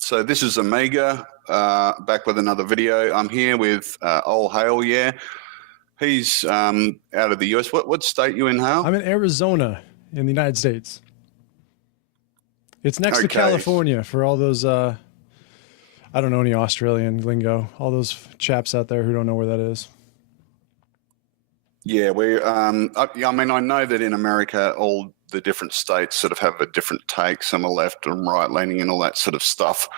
So this is Amiga, back with another video. I'm here with old Hale, yeah. He's out of the US. What state you in, Hale? I'm in Arizona in the United States. It's next to Okay. California for all those, I don't know any Australian lingo, all those chaps out there who don't know where that is. Yeah, I mean, I know that in America, all the different states sort of have a different take. Some are left and right leaning and all that sort of stuff.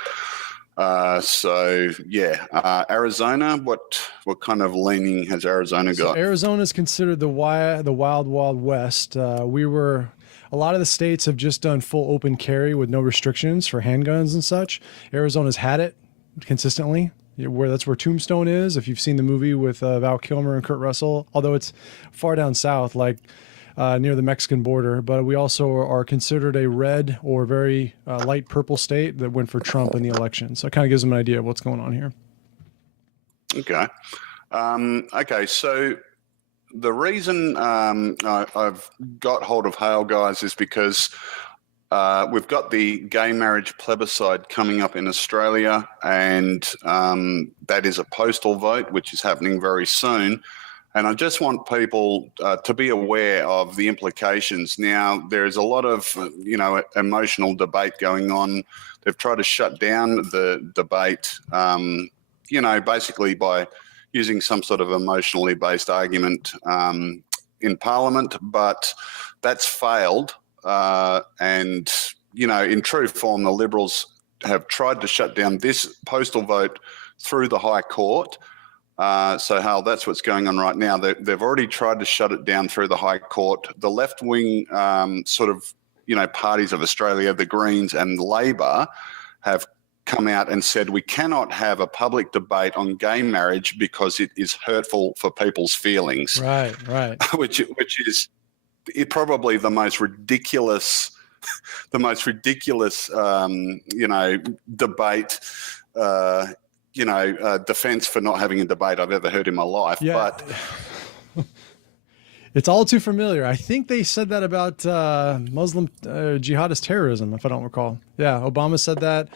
So yeah, Arizona, what kind of leaning has Arizona got? So Arizona is considered the wild, wild west. A lot of the states have just done full open carry with no restrictions for handguns and such. Arizona's had it consistently. That's where Tombstone is. If you've seen the movie with Val Kilmer and Kurt Russell, although it's far down south, like near the Mexican border, but we also are considered a red or very light purple state that went for Trump in the election. So it kind of gives them an idea of what's going on here. Okay. Okay, so the reason I've got hold of Hale, guys, is because we've got the gay marriage plebiscite coming up in Australia, and that is a postal vote, which is happening very soon. And I just want people to be aware of the implications. Now, there's a lot of, emotional debate going on. They've tried to shut down the debate, basically by using some sort of emotionally based argument in Parliament, but that's failed. And, in true form, the Liberals have tried to shut down this postal vote through the High Court. So, Hal, that's what's going on right now. They've already tried to shut it down through the High Court. The left-wing parties of Australia, the Greens and Labor, have come out and said we cannot have a public debate on gay marriage because it is hurtful for people's feelings. Right. which is probably the most ridiculous, debate. Defense for not having a debate I've ever heard in my life. Yeah. But it's all too familiar. I think they said that about Muslim jihadist terrorism, if I don't recall. Yeah, Obama said that.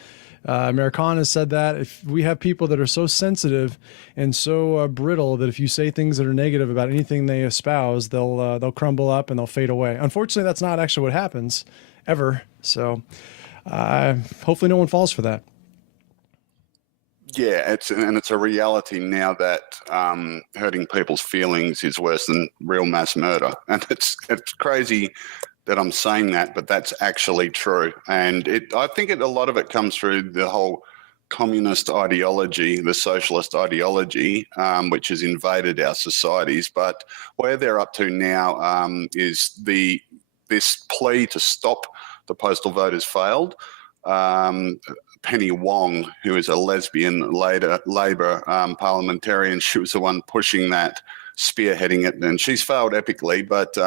Americana said that. If we have people that are so sensitive and so brittle that if you say things that are negative about anything they espouse, they'll crumble up and they'll fade away. Unfortunately, that's not actually what happens ever. So hopefully no one falls for that. yeah, it's a reality now that hurting people's feelings is worse than real mass murder, and it's crazy that I'm saying that, but that's actually true. And I think a lot of it comes through the whole communist ideology, the socialist ideology, which has invaded our societies. But where they're up to now is this plea to stop the postal vote has failed. Penny Wong, who is a lesbian Labor parliamentarian, she was the one pushing that, spearheading it, and she's failed epically. But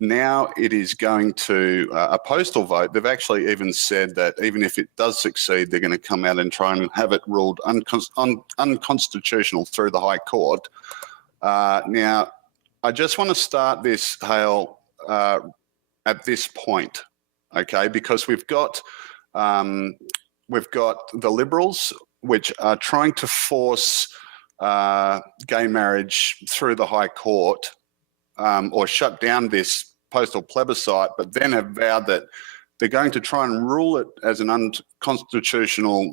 now it is going to a postal vote. They've actually even said that even if it does succeed, they're going to come out and try and have it ruled unconstitutional through the High Court. Now, I just want to start this, Hale, at this point, okay? Because we've got the Liberals, which are trying to force gay marriage through the High Court, or shut down this postal plebiscite, but then have vowed that they're going to try and rule it as an unconstitutional,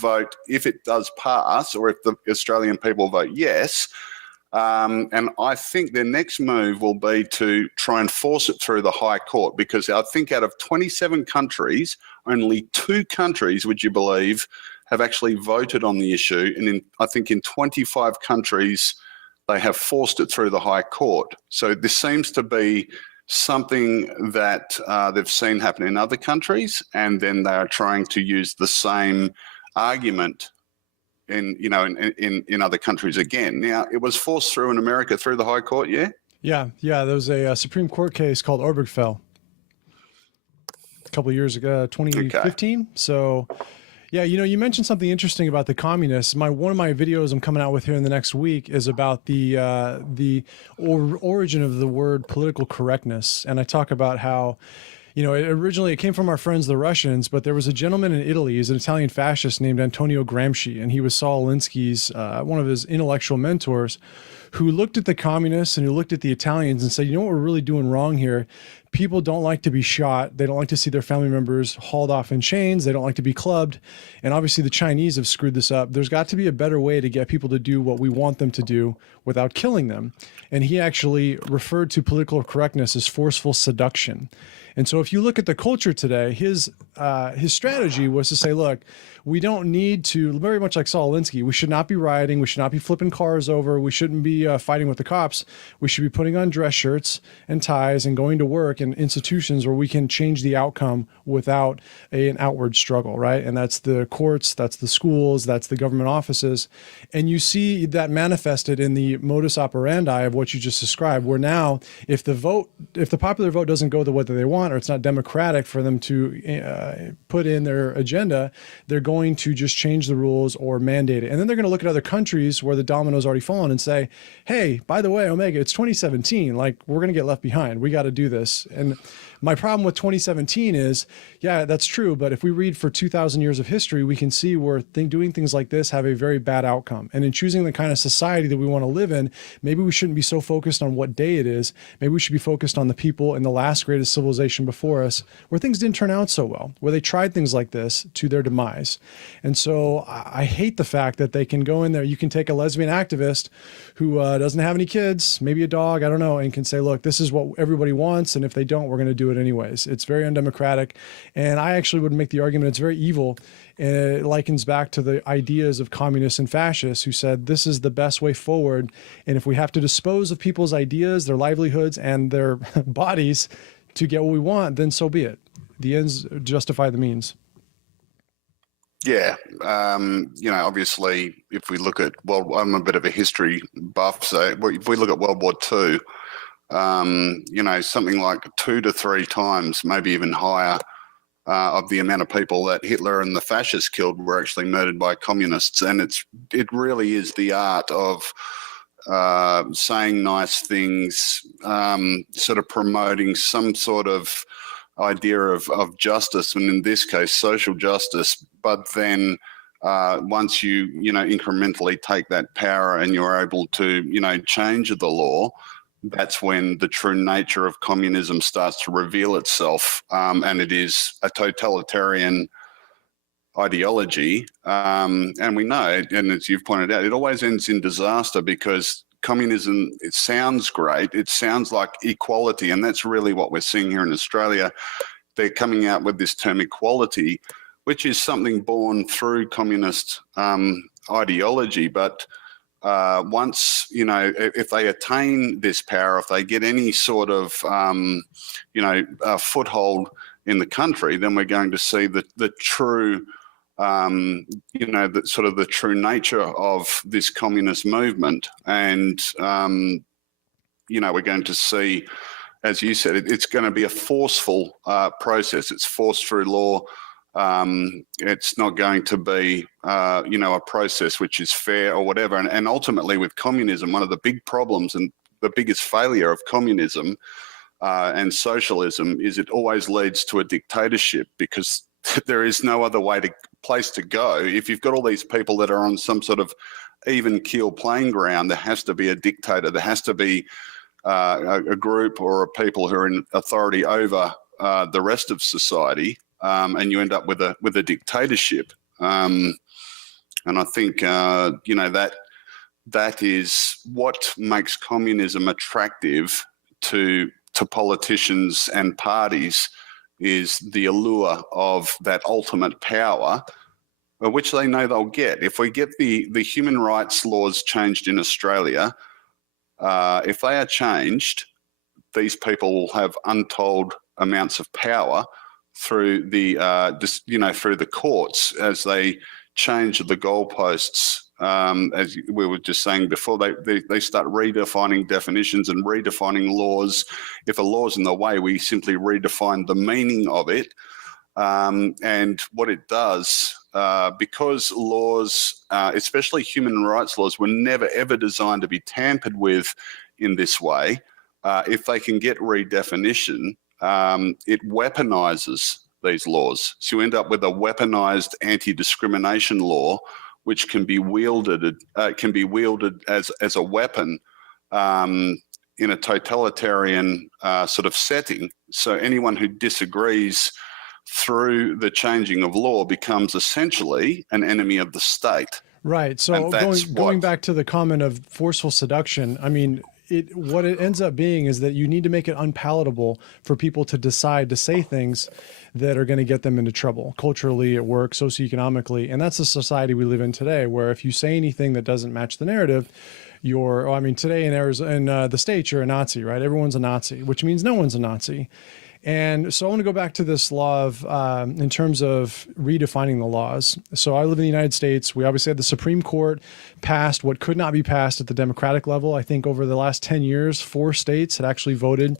vote if it does pass, or if the Australian people vote yes. And I think their next move will be to try and force it through the High Court, because I think out of 27 countries, only 2 countries, would you believe, have actually voted on the issue. And I think in 25 countries, they have forced it through the High Court. So this seems to be something that they've seen happen in other countries, and then they are trying to use the same argument in other countries again. Now, it was forced through in America through the High Court, yeah? Yeah. There was a Supreme Court case called Obergefell a couple of years ago, 2015. Okay. So, yeah, you mentioned something interesting about the communists. One of my videos I'm coming out with here in the next week is about the origin of the word political correctness, and I talk about how You know, it came from our friends, the Russians, but there was a gentleman in Italy, he's an Italian fascist named Antonio Gramsci, and he was Saul Alinsky's, one of his intellectual mentors, who looked at the communists and who looked at the Italians and said, you know what we're really doing wrong here? People don't like to be shot. They don't like to see their family members hauled off in chains. They don't like to be clubbed. And obviously the Chinese have screwed this up. There's got to be a better way to get people to do what we want them to do without killing them. And he actually referred to political correctness as forceful seduction. And so if you look at the culture today, his strategy was to say, look, we don't need to, very much like Saul Alinsky, we should not be rioting. We should not be flipping cars over. We shouldn't be fighting with the cops. We should be putting on dress shirts and ties and going to work in institutions where we can change the outcome without an outward struggle, right? And that's the courts, that's the schools, that's the government offices. And you see that manifested in the modus operandi of what you just described, where now if the popular vote doesn't go the way that they want, or it's not democratic for them to put in their agenda, they're going to just change the rules or mandate it. And then they're going to look at other countries where the domino's already fallen and say, hey, by the way, Omega, it's 2017. Like, we're going to get left behind. We got to do this. And my problem with 2017 is, yeah, that's true. But if we read for 2,000 years of history, we can see where doing things like this have a very bad outcome. And in choosing the kind of society that we want to live in, maybe we shouldn't be so focused on what day it is. Maybe we should be focused on the people in the last greatest civilization before us, where things didn't turn out so well, where they tried things like this to their demise. And so I hate the fact that they can go in there. You can take a lesbian activist who doesn't have any kids, maybe a dog, I don't know, and can say, look, this is what everybody wants. And if they don't, we're going to do it anyways. It's very undemocratic. And I actually would make the argument it's very evil. And it likens back to the ideas of communists and fascists who said this is the best way forward. And if we have to dispose of people's ideas, their livelihoods, and their bodies to get what we want, then so be it. The ends justify the means. Yeah, obviously, if we look at, well, I'm a bit of a history buff, so if we look at World War II, something like 2 to 3 times, maybe even higher, of the amount of people that Hitler and the fascists killed were actually murdered by communists. And it really is the art of saying nice things, sort of promoting some sort of idea of justice, and in this case, social justice. But then once you incrementally take that power and you're able to, change the law, that's when the true nature of communism starts to reveal itself. And it is a totalitarian ideology. And we know, and as you've pointed out, it always ends in disaster, because communism, it sounds great. It sounds like equality. And that's really what we're seeing here in Australia. They're coming out with this term equality, which is something born through communist ideology. But once, if they attain this power, if they get any sort of, foothold in the country, then we're going to see the true, the true nature of this communist movement. And, we're going to see, as you said, it's going to be a forceful process. It's forced through law. It's not going to be, a process which is fair or whatever. And ultimately with communism, one of the big problems and the biggest failure of communism and socialism is it always leads to a dictatorship, because there is no other place to go. If you've got all these people that are on some sort of even keel playing ground, there has to be a dictator. There has to be a group or a people who are in authority over the rest of society. And you end up with a dictatorship. And I think, that is what makes communism attractive to politicians and parties, is the allure of that ultimate power, which they know they'll get. If we get the human rights laws changed in Australia, if they are changed, these people will have untold amounts of power through the through the courts as they change the goalposts. As we were just saying before, they start redefining definitions and redefining laws. If a law's in the way, we simply redefine the meaning of it. And what it does, because laws, especially human rights laws, were never ever designed to be tampered with in this way. If they can get redefinition, it weaponizes these laws. So you end up with a weaponized anti-discrimination law, which can be wielded as a weapon in a totalitarian sort of setting. So anyone who disagrees through the changing of law becomes essentially an enemy of the state. Right. So going back to the comment of forceful seduction, I mean, what it ends up being is that you need to make it unpalatable for people to decide to say things that are going to get them into trouble culturally, at work, socioeconomically. And that's the society we live in today, where if you say anything that doesn't match the narrative, today in Arizona, in the States, you're a Nazi, right? Everyone's a Nazi, which means no one's a Nazi. And so I want to go back to this law of, in terms of redefining the laws. So I live in the United States. We obviously had the Supreme Court passed what could not be passed at the Democratic level. I think over the last 10 years, 4 states had actually voted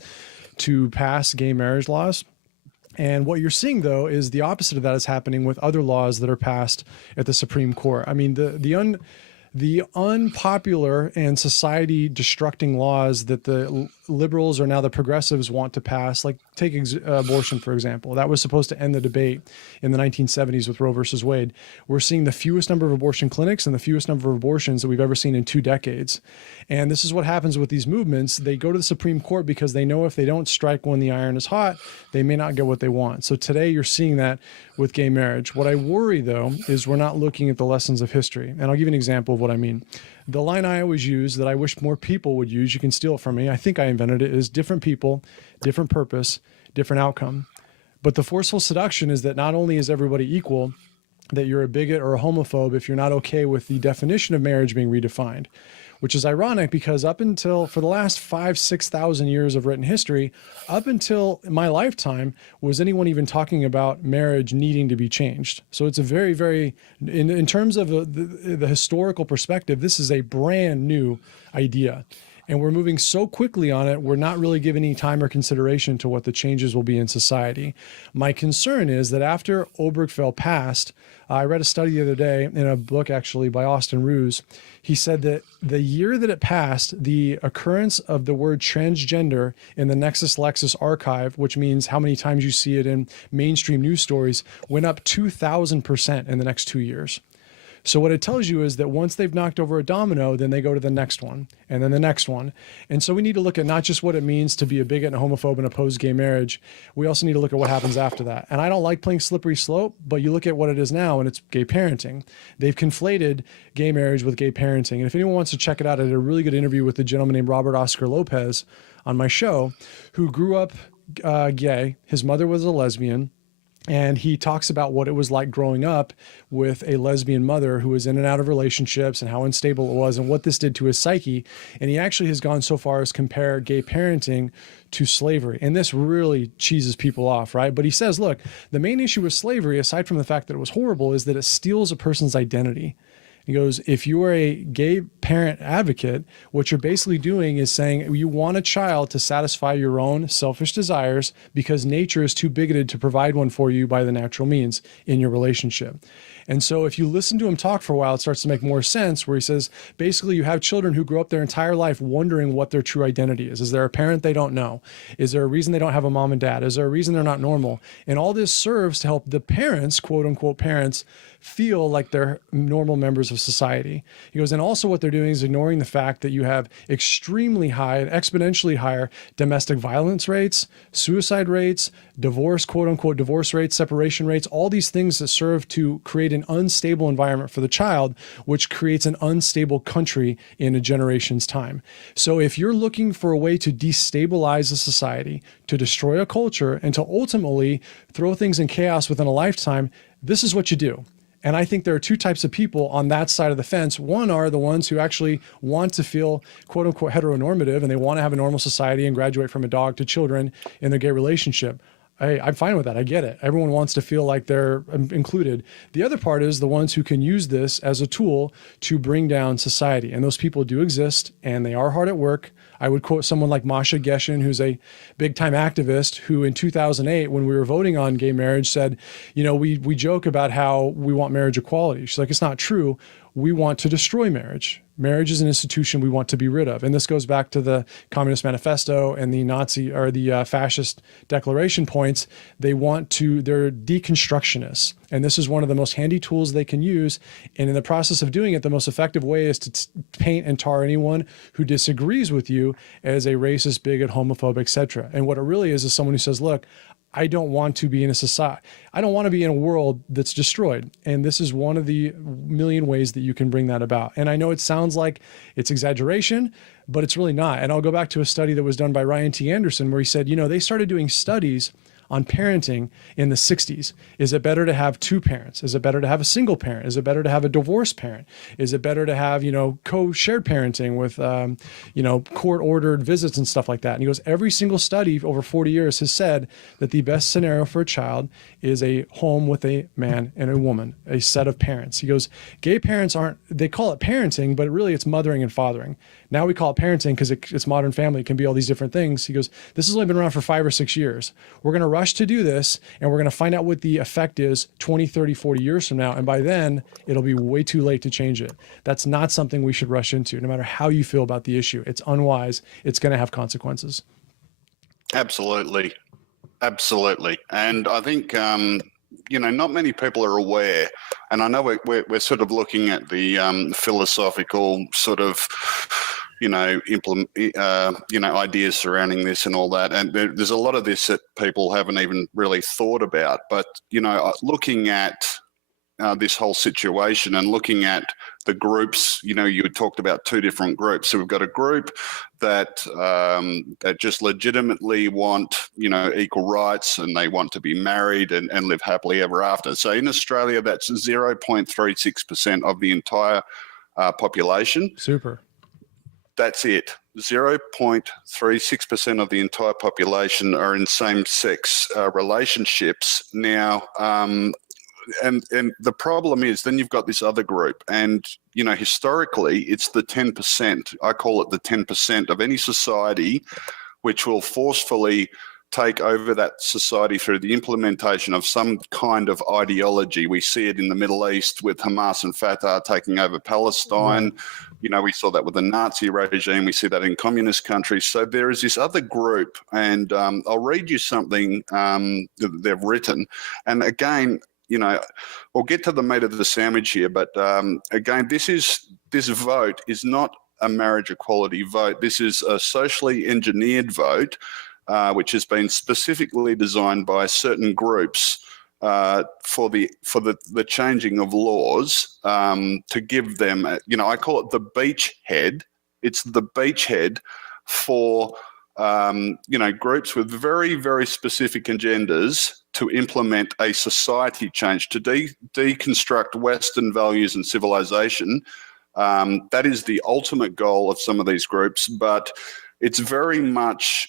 to pass gay marriage laws. And what you're seeing, though, is the opposite of that is happening with other laws that are passed at the Supreme Court. I mean, the unpopular and society destructing laws that the liberals or now the progressives want to pass, like take abortion, for example. That was supposed to end the debate in the 1970s with Roe versus Wade. We're seeing the fewest number of abortion clinics and the fewest number of abortions that we've ever seen in 2 decades. And this is what happens with these movements. They go to the Supreme Court because they know if they don't strike when the iron is hot, they may not get what they want. So today you're seeing that with gay marriage. What I worry, though, is we're not looking at the lessons of history. And I'll give you an example of what I mean. The line I always use that I wish more people would use, you can steal it from me, I think I invented it, is different people, different purpose, different outcome. But the forceful seduction is that not only is everybody equal, that you're a bigot or a homophobe if you're not okay with the definition of marriage being redefined, which is ironic because up until for the last 5,000-6,000 years of written history, up until my lifetime, was anyone even talking about marriage needing to be changed? So it's a very, very, in terms of the historical perspective, this is a brand new idea. And we're moving so quickly on it, we're not really giving any time or consideration to what the changes will be in society. My concern is that after Obergefell passed, I read a study the other day in a book actually by Austin Ruse. He said that the year that it passed, the occurrence of the word transgender in the Nexus Lexis archive, which means how many times you see it in mainstream news stories, went up 2,000% in the next 2 years. So what it tells you is that once they've knocked over a domino, then they go to the next one and then the next one. And so we need to look at not just what it means to be a bigot and a homophobe and oppose gay marriage. We also need to look at what happens after that. And I don't like playing slippery slope, but you look at what it is now and it's gay parenting. They've conflated gay marriage with gay parenting. And if anyone wants to check it out, I did a really good interview with a gentleman named Robert Oscar Lopez on my show who grew up gay. His mother was a lesbian. And he talks about what it was like growing up with a lesbian mother who was in and out of relationships and how unstable it was and what this did to his psyche. And he actually has gone so far as compare gay parenting to slavery. And this really cheeses people off, right? But he says, look, the main issue with slavery, aside from the fact that it was horrible, is that it steals a person's identity. He goes, if you are a gay parent advocate, what you're basically doing is saying you want a child to satisfy your own selfish desires because nature is too bigoted to provide one for you by the natural means in your relationship. And so if you listen to him talk for a while, it starts to make more sense where he says, basically you have children who grow up their entire life wondering what their true identity is. Is there a parent they don't know? Is there a reason they don't have a mom and dad? Is there a reason they're not normal? And all this serves to help the parents, quote unquote parents, feel like they're normal members of society. He goes, and also what they're doing is ignoring the fact that you have extremely high and exponentially higher domestic violence rates, suicide rates, divorce, quote unquote, divorce rates, separation rates, all these things that serve to create an unstable environment for the child, which creates an unstable country in a generation's time. So if you're looking for a way to destabilize a society, to destroy a culture, and to ultimately throw things in chaos within a lifetime, this is what you do. And I think there are 2 types of people on that side of the fence. One are the ones who actually want to feel quote unquote heteronormative and they want to have a normal society and graduate from a dog to children in their gay relationship. I'm fine with that. I get it. Everyone wants to feel like they're included. The other part is the ones who can use this as a tool to bring down society. And those people do exist and they are hard at work. I would quote someone like Masha Geshen, who's a big time activist, who in 2008, when we were voting on gay marriage, said, we joke about how we want marriage equality. She's like, it's not true. We want to destroy marriage. Marriage is an institution we want to be rid of. And this goes back to the Communist Manifesto and the Nazi or the fascist declaration points. They're deconstructionists. And this is one of the most handy tools they can use. And in the process of doing it, the most effective way is to paint and tar anyone who disagrees with you as a racist, bigot, homophobe, etc. And what it really is someone who says, look, I don't want to be in a society. I don't want to be in a world that's destroyed. And this is one of the million ways that you can bring that about. And I know it sounds like it's exaggeration, but it's really not. And I'll go back to a study that was done by Ryan T. Anderson, where he said, they started doing studies on parenting in the 60s. Is it better to have two parents? Is it better to have a single parent? Is it better to have a divorced parent? Is it better to have, co-shared parenting with, court-ordered visits and stuff like that? And he goes, every single study over 40 years has said that the best scenario for a child is a home with a man and a woman, a set of parents. He goes, gay parents they call it parenting, but really it's mothering and fathering. Now we call it parenting because it's modern family. It can be all these different things. He goes, this has only been around for 5 or 6 years. We're going to rush to do this, and we're going to find out what the effect is 20, 30, 40 years from now. And by then, it'll be way too late to change it. That's not something we should rush into, no matter how you feel about the issue. It's unwise. It's going to have consequences. Absolutely. Absolutely. And I think, not many people are aware, and I know we're sort of looking at the philosophical sort of, ideas surrounding this and all that. And there's a lot of this that people haven't even really thought about. But, looking at this whole situation and looking at the groups, you talked about two different groups. So we've got a group that just legitimately want, equal rights, and they want to be married and live happily ever after. So in Australia, that's 0.36% of the entire population. Super. That's it. 0.36% of the entire population are in same-sex relationships. Now, and the problem is then you've got this other group, and historically it's the 10%. I call it the 10% of any society which will forcefully take over that society through the implementation of some kind of ideology. We see it in the Middle East with Hamas and Fatah taking over Palestine. We saw that with the Nazi regime. We see that in communist countries. So there is this other group, and I'll read you something that they've written. And again, we'll get to the meat of the sandwich here, but again, this vote is not a marriage equality vote. This is a socially engineered vote, which has been specifically designed by certain groups for the changing of laws to give them, I call it the beachhead. It's the beachhead for groups with very, very specific agendas to implement a society change, to deconstruct Western values and civilization. That is the ultimate goal of some of these groups, but it's very much,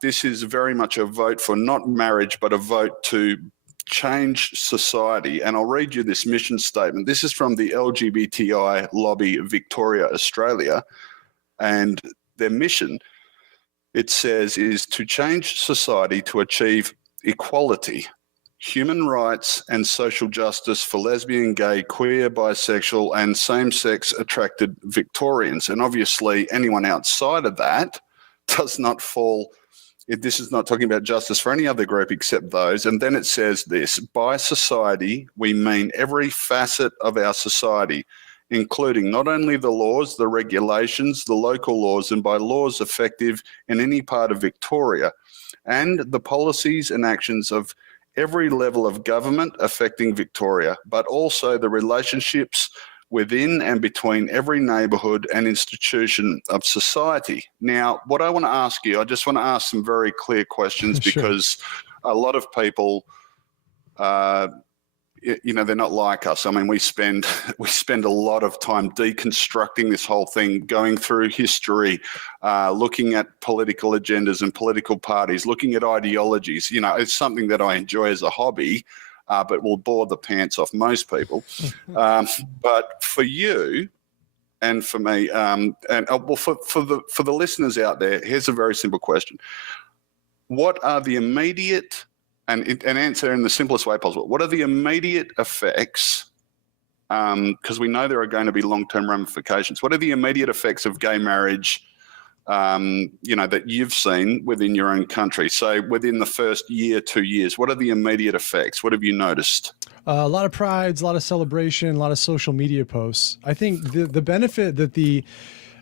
this is very much a vote for not marriage, but a vote to change society. And I'll read you this mission statement. This is from the LGBTI lobby Victoria, Australia. And their mission, it says, is to change society to achieve equality, human rights and social justice for lesbian, gay, queer, bisexual and same-sex attracted Victorians. And obviously anyone outside of that does not fall, this is not talking about justice for any other group except those. And then it says this: by society, we mean every facet of our society, including not only the laws, the regulations, the local laws, and by laws effective in any part of Victoria, and the policies and actions of every level of government affecting Victoria, but also the relationships within and between every neighbourhood and institution of society. Now, what I want to ask you, I just want to ask some very clear questions because a lot of people, they're not like us. I mean, we spend a lot of time deconstructing this whole thing, going through history, looking at political agendas and political parties, looking at ideologies. It's something that I enjoy as a hobby, but will bore the pants off most people. But for you, and for me, well, for the listeners out there, here's a very simple question: what are the immediate, and answer in the simplest way possible, what are the immediate effects? Because we know there are going to be long-term ramifications. What are the immediate effects of gay marriage, that you've seen within your own country? So within the first year, 2 years, what are the immediate effects? What have you noticed? A lot of prides, a lot of celebration, a lot of social media posts. I think the benefit that the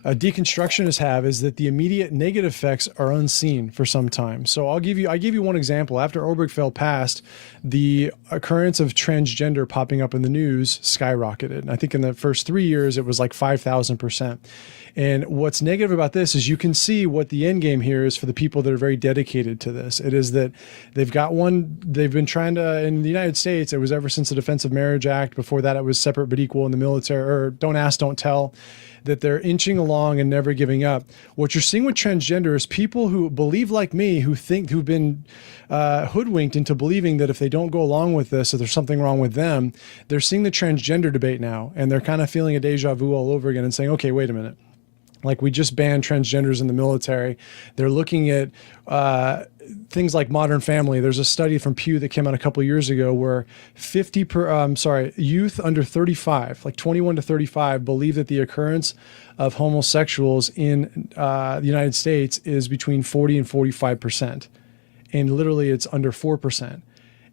deconstructionists have is that the immediate negative effects are unseen for some time. So I give you one example. After Obergefell passed, the occurrence of transgender popping up in the news skyrocketed. And I think in the first 3 years, it was like 5,000%. And what's negative about this is you can see what the end game here is for the people that are very dedicated to this. It is that they've been trying to, in the United States, it was ever since the Defense of Marriage Act. Before that, it was separate but equal in the military, or don't ask, don't tell, that they're inching along and never giving up. What you're seeing with transgender is people who believe like me, who've been hoodwinked into believing that if they don't go along with this, that there's something wrong with them. They're seeing the transgender debate now, and they're kind of feeling a deja vu all over again and saying, okay, wait a minute. Like, we just banned transgenders in the military. They're looking at things like Modern Family. There's a study from Pew that came out a couple of years ago where youth under 35, like 21 to 35, believe that the occurrence of homosexuals in the United States is between 40 and 45%. And literally it's under 4%.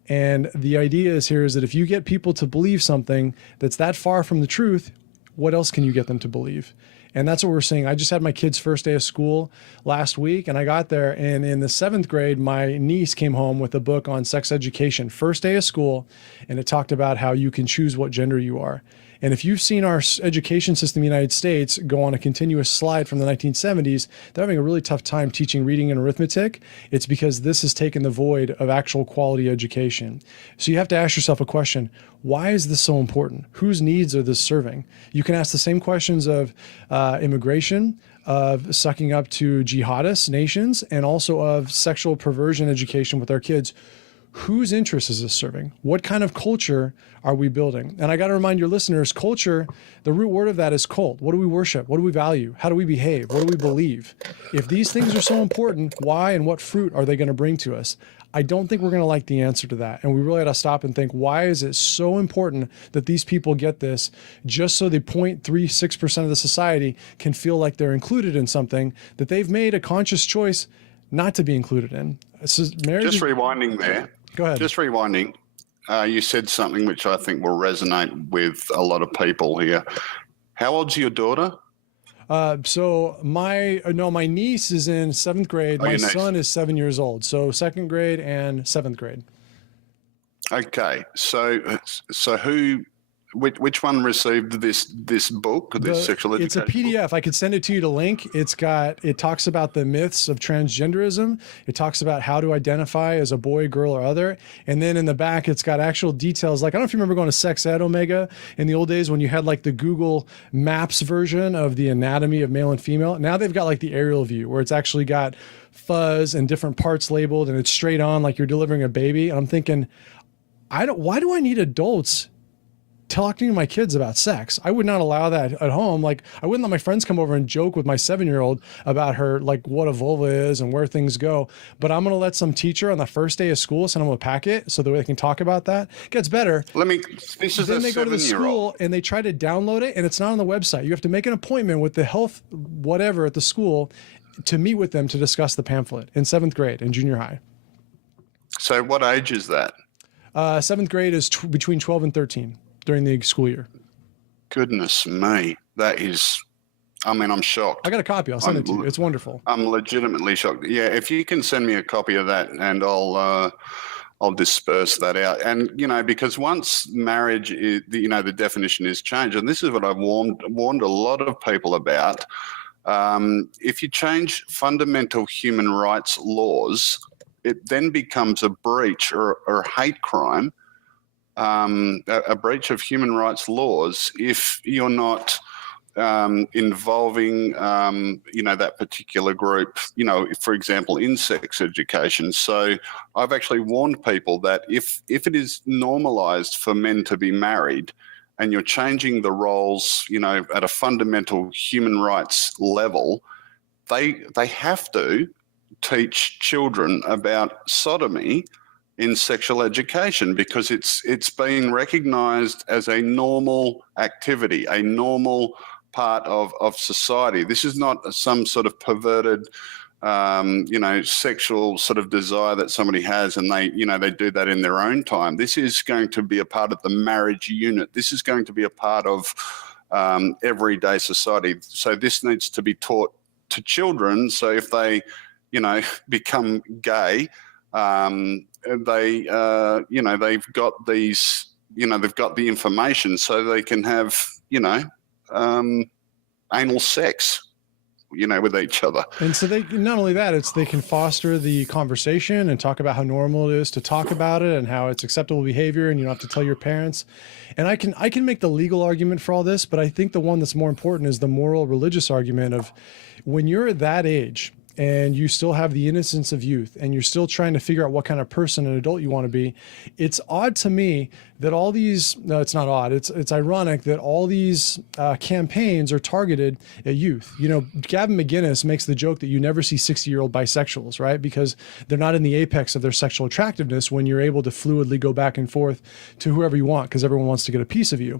And the idea is that if you get people to believe something that's that far from the truth, what else can you get them to believe? And that's what we're seeing. I just had my kid's first day of school last week, and I got there, and in the 7th grade, my niece came home with a book on sex education, first day of school, and it talked about how you can choose what gender you are. And if you've seen our education system in the United States go on a continuous slide from the 1970s, they're having a really tough time teaching reading and arithmetic. It's because this has taken the void of actual quality education. So you have to ask yourself a question: why is this so important? Whose needs are this serving? You can ask the same questions of immigration, of sucking up to jihadist nations, and also of sexual perversion education with our kids. Whose interest is this serving? What kind of culture are we building? And I got to remind your listeners, culture, the root word of that is cult. What do we worship? What do we value? How do we behave? What do we believe? If these things are so important, why and what fruit are they going to bring to us? I don't think we're going to like the answer to that. And we really got to stop and think, why is it so important that these people get this just so the 0.36% of the society can feel like they're included in something that they've made a conscious choice not to be included in? Just rewinding there. Go ahead. Just rewinding. You said something which I think will resonate with a lot of people here. How old's your daughter? So my niece is in 7th grade. My son is 7 years old. So 2nd grade and 7th grade. Okay. So which one received this book, this sexual education? It's a PDF. Book? I could send it to you to link. It talks about the myths of transgenderism. It talks about how to identify as a boy, girl, or other. And then in the back, it's got actual details. Like, I don't know if you remember going to Sex Ed Omega in the old days when you had like the Google Maps version of the anatomy of male and female. Now they've got like the aerial view where it's actually got fuzz and different parts labeled, and it's straight on like you're delivering a baby. And I'm thinking, why do I need adults talking to my kids about sex? I would not allow that at home. Like, I wouldn't let my friends come over and joke with my 7-year-old about her, like what a vulva is and where things go. But I'm going to let some teacher on the first day of school send them a packet so that they can talk about that. It gets better. Then they go to the school and they try to download it, and it's not on the website. You have to make an appointment with the health whatever at the school to meet with them to discuss the pamphlet in 7th grade in junior high. So what age is that? 7th grade is between 12 and 13. During the school year. Goodness me. That is, I'm shocked. I got a copy. I'll send it to you. It's wonderful. I'm legitimately shocked. Yeah, if you can send me a copy of that, and I'll disperse that out. And, because once marriage is, the definition is changed, and this is what I've warned a lot of people about, if you change fundamental human rights laws, it then becomes a breach or hate crime. A breach of human rights laws if you're not involving, that particular group, for example, in sex education. So I've actually warned people that if it is normalized for men to be married, and you're changing the roles, at a fundamental human rights level, they have to teach children about sodomy in sexual education, because it's been recognized as a normal activity, a normal part of society. This is not some sort of perverted sexual sort of desire that somebody has, and they do that in their own time. This is going to be a part of the marriage unit. This is going to be a part of everyday society. So this needs to be taught to children. So if they, become gay, they've got these, they've got the information, so they can have, anal sex, with each other. And so they, not only that, they can foster the conversation and talk about how normal it is to talk about it and how it's acceptable behavior, and you don't have to tell your parents. And I can make the legal argument for all this, but I think the one that's more important is the moral religious argument of when you're at that age and you still have the innocence of youth and you're still trying to figure out what kind of person and adult you want to be. It's odd to me that all these, no, it's not odd. It's ironic that all these campaigns are targeted at youth. Gavin McInnes makes the joke that you never see 60-year-old bisexuals, right? Because they're not in the apex of their sexual attractiveness when you're able to fluidly go back and forth to whoever you want, because everyone wants to get a piece of you.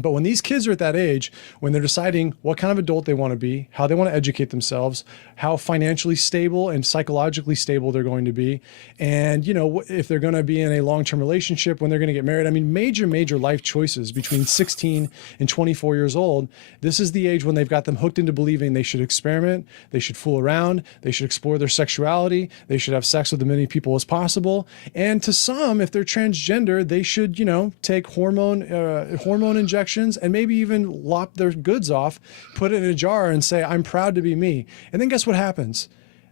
But when these kids are at that age, when they're deciding what kind of adult they want to be, how they want to educate themselves, how financially stable and psychologically stable they're going to be, and, if they're going to be in a long-term relationship, when they're going to get married, major life choices between 16 and 24 years old, this is the age when they've got them hooked into believing they should experiment, they should fool around, they should explore their sexuality, they should have sex with as many people as possible. And to some, if they're transgender, they should, take hormone injections and maybe even lop their goods off, put it in a jar and say, I'm proud to be me. And then guess what happens?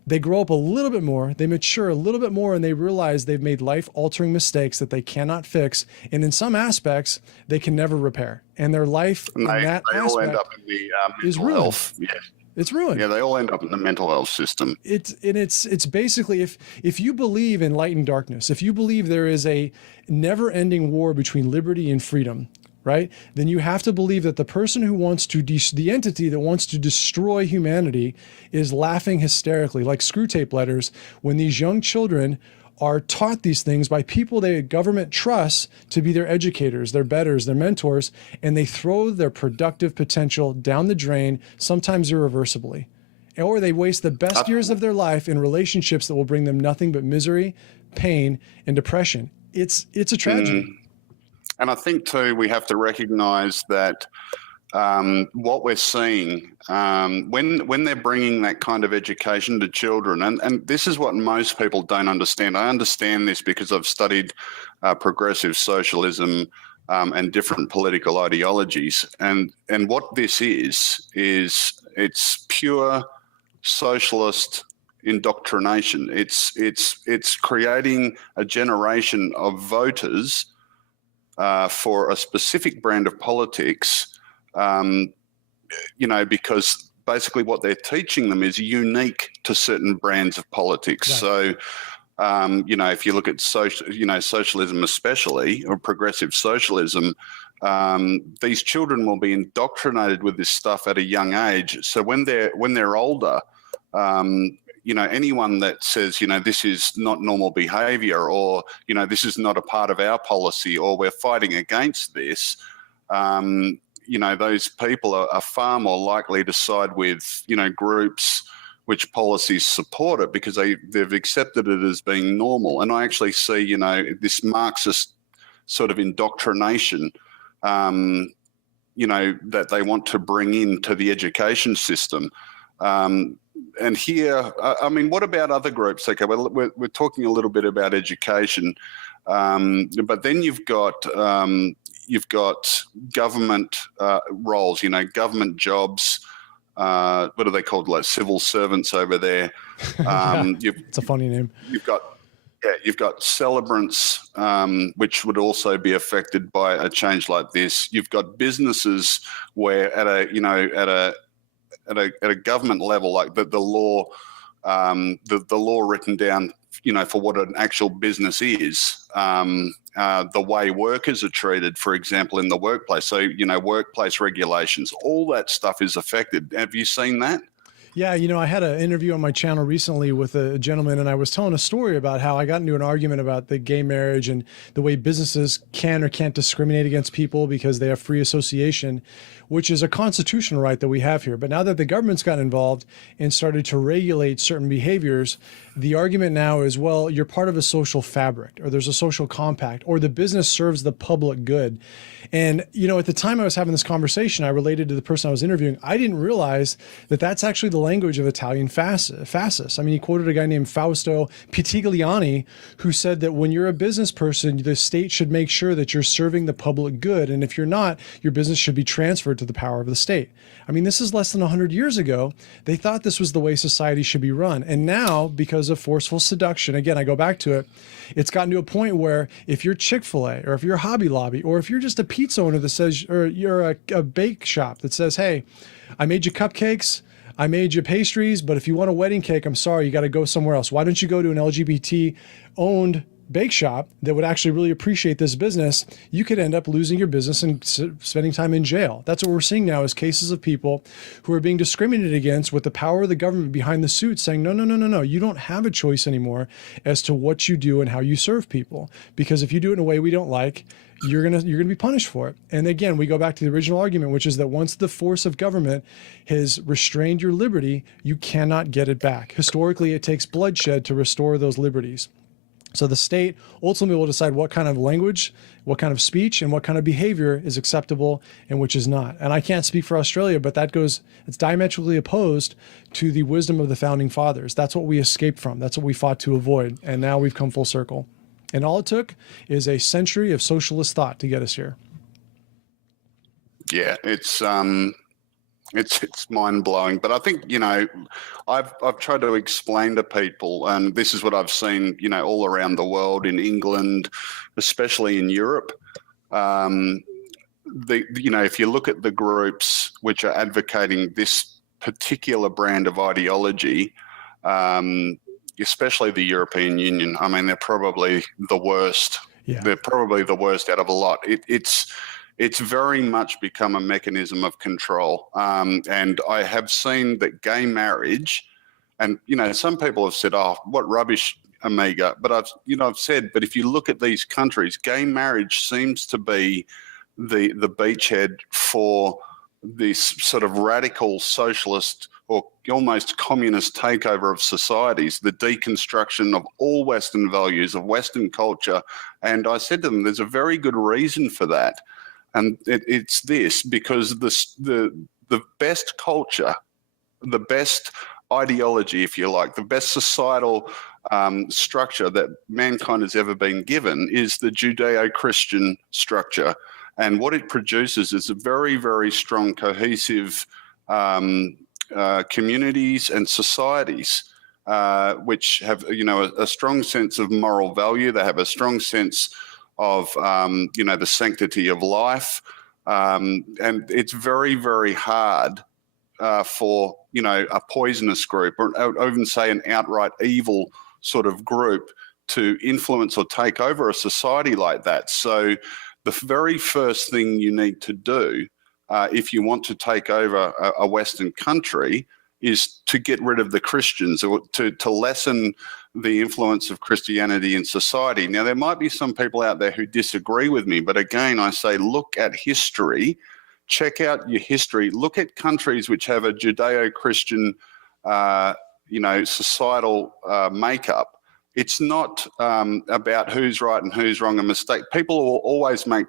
They grow up a little bit more, they mature a little bit more, and they realize they've made life-altering mistakes that they cannot fix. And in some aspects, they can never repair. And their life in that they all end up in the mental health. Yes. It's ruined. Yeah, they all end up in the mental health system. It's basically, if you believe in light and darkness, if you believe there is a never-ending war between liberty and freedom, right? Then you have to believe that the person who wants to, the entity that wants to destroy humanity is laughing hysterically, like screw tape letters, when these young children are taught these things by people the government trusts to be their educators, their betters, their mentors, and they throw their productive potential down the drain, sometimes irreversibly. Or they waste the best years of their life in relationships that will bring them nothing but misery, pain, and depression. It's a tragedy. And I think, too, we have to recognise that what we're seeing when they're bringing that kind of education to children, and this is what most people don't understand. I understand this because I've studied progressive socialism and different political ideologies. And what this is it's pure socialist indoctrination. It's creating a generation of voters for a specific brand of politics, because basically what they're teaching them is unique to certain brands of politics. Right. So, if you look at socialism especially, or progressive socialism, these children will be indoctrinated with this stuff at a young age. So when they're older, anyone that says, this is not normal behavior, or, this is not a part of our policy, or we're fighting against this, those people are far more likely to side with, groups which policies support it, because they've accepted it as being normal. And I actually see, this Marxist sort of indoctrination, that they want to bring into the education system. And here, what about other groups? Okay, well, we're talking a little bit about education, but then you've got government roles, government jobs. What are they called? Like civil servants over there. It's a funny name. You've got celebrants, which would also be affected by a change like this. You've got businesses where at a government level, like the law, the law written down, for what an actual business is, and the way workers are treated, for example, in the workplace. So, workplace regulations, all that stuff is affected. Have you seen that? Yeah, I had an interview on my channel recently with a gentleman, and I was telling a story about how I got into an argument about the gay marriage and the way businesses can or can't discriminate against people because they have free association, which is a constitutional right that we have here. But now that the government's got involved and started to regulate certain behaviors, the argument now is, well, you're part of a social fabric, or there's a social compact, or the business serves the public good. And, at the time I was having this conversation, I related to the person I was interviewing. I didn't realize that that's actually the language of Italian fascists. I mean, he quoted a guy named Fausto Pitigliani, who said that when you're a business person, the state should make sure that you're serving the public good. And if you're not, your business should be transferred to the power of the state. I mean, this is less than 100 years ago. They thought this was the way society should be run. And now, because of forceful seduction, again, I go back to it, it's gotten to a point where if you're Chick-fil-A, or if you're Hobby Lobby, or if you're just a pizza owner that says, or you're a bake shop that says, hey, I made you cupcakes, I made you pastries, but if you want a wedding cake, I'm sorry, you got to go somewhere else. Why don't you go to an LGBT-owned bake shop that would actually really appreciate this business? You could end up losing your business and spending time in jail. That's what we're seeing now, is cases of people who are being discriminated against with the power of the government behind the suit saying, no, you don't have a choice anymore as to what you do and how you serve people. Because if you do it in a way we don't like, you're gonna be punished for it. And again, we go back to the original argument, which is that once the force of government has restrained your liberty, you cannot get it back. Historically, it takes bloodshed to restore those liberties. So the state ultimately will decide what kind of language, what kind of speech, and what kind of behavior is acceptable and which is not. And I can't speak for Australia, but it's diametrically opposed to the wisdom of the founding fathers. That's what we escaped from. That's what we fought to avoid. And now we've come full circle. And all it took is a century of socialist thought to get us here. Yeah, it's mind blowing. But I think, I've tried to explain to people, and this is what I've seen, all around the world, in England, especially in Europe. If you look at the groups which are advocating this particular brand of ideology, especially the European Union, I mean, they're probably the worst. Yeah. They're probably the worst out of a lot. It's very much become a mechanism of control. And I have seen that gay marriage, and, some people have said, oh, what rubbish, Amiga. But I've said, but if you look at these countries, gay marriage seems to be the beachhead for this sort of radical socialist or almost communist takeover of societies, the deconstruction of all Western values, of Western culture. And I said to them, there's a very good reason for that. And it's this, because the best culture, the best ideology, if you like, the best societal structure that mankind has ever been given is the Judeo-Christian structure. And what it produces is a very, very strong, cohesive communities and societies which have, a strong sense of moral value. They have a strong sense of, the sanctity of life. And it's very, very hard for, a poisonous group, or I would even say an outright evil sort of group, to influence or take over a society like that. So the very first thing you need to do if you want to take over a Western country is to get rid of the Christians, or to lessen the influence of Christianity in society. Now, there might be some people out there who disagree with me, but again, I say, look at history, check out your history, look at countries which have a Judeo-Christian, societal makeup. It's not about who's right and who's wrong, a mistake. People will always make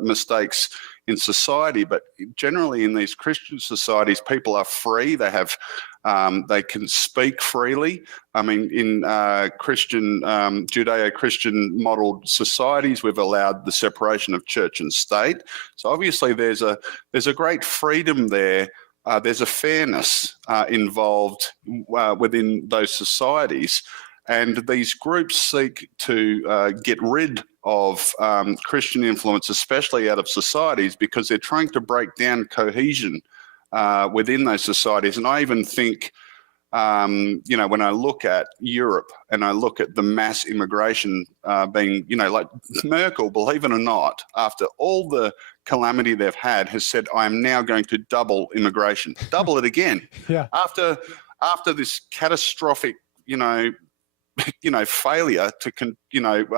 mistakes in society, but generally in these Christian societies, people are free. They have, they can speak freely. I mean, in Judeo-Christian modeled societies, we've allowed the separation of church and state. So obviously, there's a great freedom there. There's a fairness involved within those societies. And these groups seek to get rid of Christian influence, especially out of societies, because they're trying to break down cohesion within those societies. And I even think when I look at Europe and I look at the mass immigration being, like Merkel, believe it or not, after all the calamity they've had, has said, I am now going to double immigration, double it again. Yeah. After this catastrophic, failure to,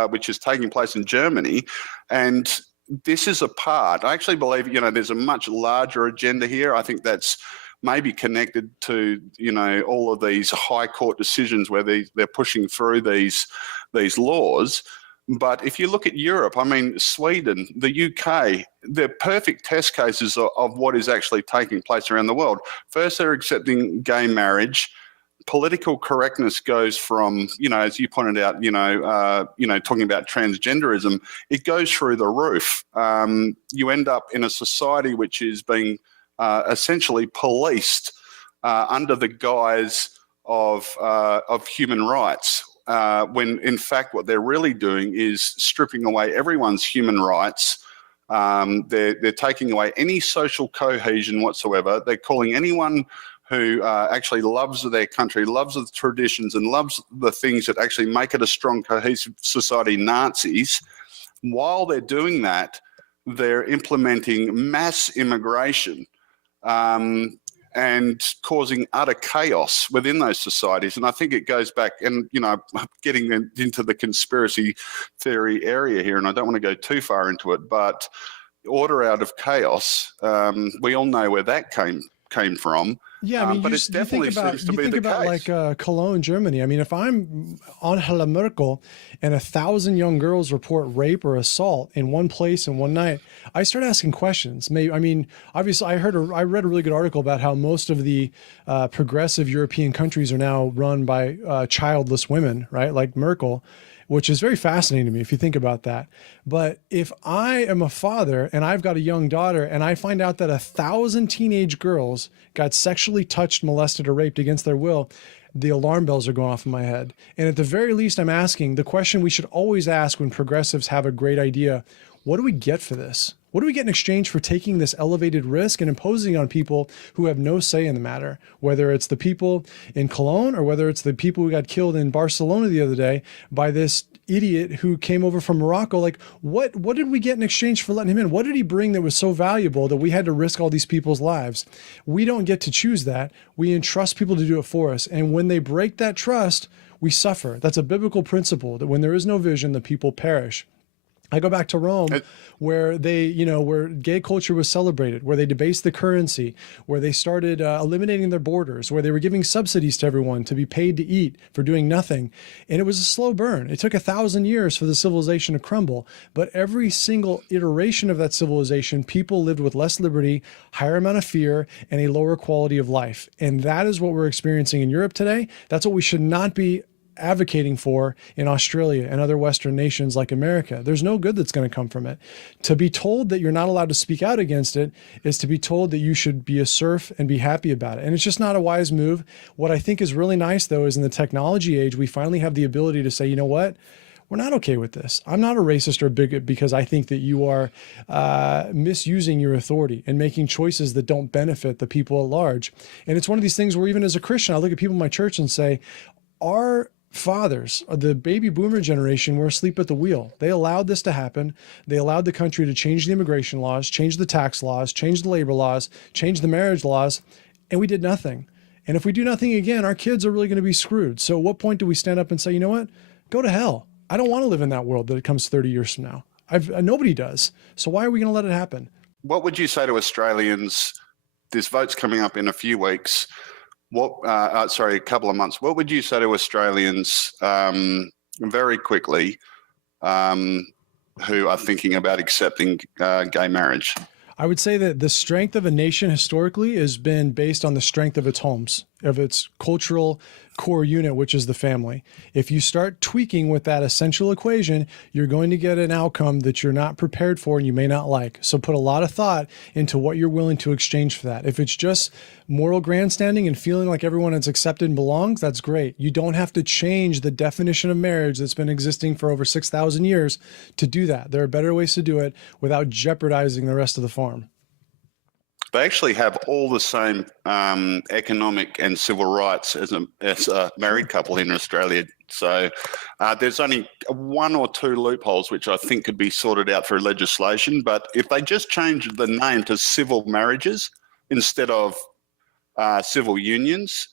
which is taking place in Germany. And this is a part, I actually believe, there's a much larger agenda here. I think that's maybe connected to, all of these high court decisions where they're pushing through these laws. But if you look at Europe, I mean, Sweden, the UK, they're perfect test cases of what is actually taking place around the world. First, they're accepting gay marriage. Political correctness goes from, as you pointed out, talking about transgenderism, it goes through the roof. You end up in a society which is being essentially policed under the guise of human rights, when in fact what they're really doing is stripping away everyone's human rights. They're taking away any social cohesion whatsoever. They're calling anyone who actually loves their country, loves the traditions, and loves the things that actually make it a strong, cohesive society, Nazis. While they're doing that, they're implementing mass immigration and causing utter chaos within those societies. And I think it goes back, and, getting into the conspiracy theory area here, and I don't want to go too far into it, but order out of chaos, we all know where that came from. Yeah, I mean, but it definitely seems to be the case. Like Cologne, Germany. I mean, if I'm Angela Merkel and 1,000 young girls report rape or assault in one place in one night, I start asking questions. Obviously, I read a really good article about how most of the progressive European countries are now run by childless women, right? Like Merkel, which is very fascinating to me if you think about that. But if I am a father and I've got a young daughter and I find out that 1,000 teenage girls got sexually touched, molested, or raped against their will, the alarm bells are going off in my head. And at the very least, I'm asking the question we should always ask when progressives have a great idea: what do we get for this? What do we get in exchange for taking this elevated risk and imposing on people who have no say in the matter? Whether it's the people in Cologne or whether it's the people who got killed in Barcelona the other day by this idiot who came over from Morocco. Like, what did we get in exchange for letting him in? What did he bring that was so valuable that we had to risk all these people's lives? We don't get to choose that. We entrust people to do it for us. And when they break that trust, we suffer. That's a biblical principle, that when there is no vision, the people perish. I go back to Rome, where where gay culture was celebrated, where they debased the currency, where they started eliminating their borders, where they were giving subsidies to everyone to be paid to eat for doing nothing. And it was a slow burn. It took 1,000 years for the civilization to crumble. But every single iteration of that civilization, people lived with less liberty, higher amount of fear, and a lower quality of life. And that is what we're experiencing in Europe today. That's what we should not be advocating for in Australia and other Western nations like America. There's no good that's going to come from it. To be told that you're not allowed to speak out against it is to be told that you should be a serf and be happy about it. And it's just not a wise move. What I think is really nice, though, is in the technology age, we finally have the ability to say, you know what? We're not okay with this. I'm not a racist or a bigot because I think that you are misusing your authority and making choices that don't benefit the people at large. And it's one of these things where even as a Christian, I look at people in my church and say, our fathers, the baby boomer generation, were asleep at the wheel. They allowed this to happen. They allowed the country to change the immigration laws, change the tax laws, change the labor laws, change the marriage laws, and we did nothing. And if we do nothing again, our kids are really going to be screwed. So at what point do we stand up and say, you know what? Go to hell. I don't want to live in that world that it comes 30 years from now. Nobody does. So why are we going to let it happen? What would you say to Australians? This vote's coming up in a few weeks. A couple of months. What would you say to Australians very quickly who are thinking about accepting gay marriage? I would say that the strength of a nation historically has been based on the strength of its homes, of its cultural core unit, which is the family. If you start tweaking with that essential equation, you're going to get an outcome that you're not prepared for and you may not like. So put a lot of thought into what you're willing to exchange for that. If it's just moral grandstanding and feeling like everyone is accepted and belongs, that's great. You don't have to change the definition of marriage that's been existing for over 6,000 years to do that. There are better ways to do it without jeopardizing the rest of the farm. they actually have all the same economic and civil rights as a married couple in Australia. So there's only one or two loopholes which I think could be sorted out through legislation. But if they just change the name to civil marriages instead of civil unions,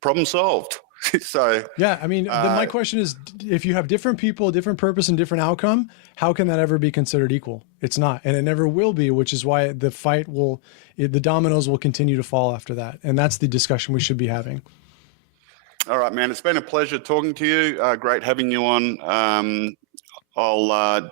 problem solved. So yeah, I mean, my question is, if you have different people, different purpose and different outcome, how can that ever be considered equal? It's not, and it never will be, which is why the dominoes will continue to fall after that. And that's the discussion we should be having. All right, man. It's been a pleasure talking to you. Great having you on. I'll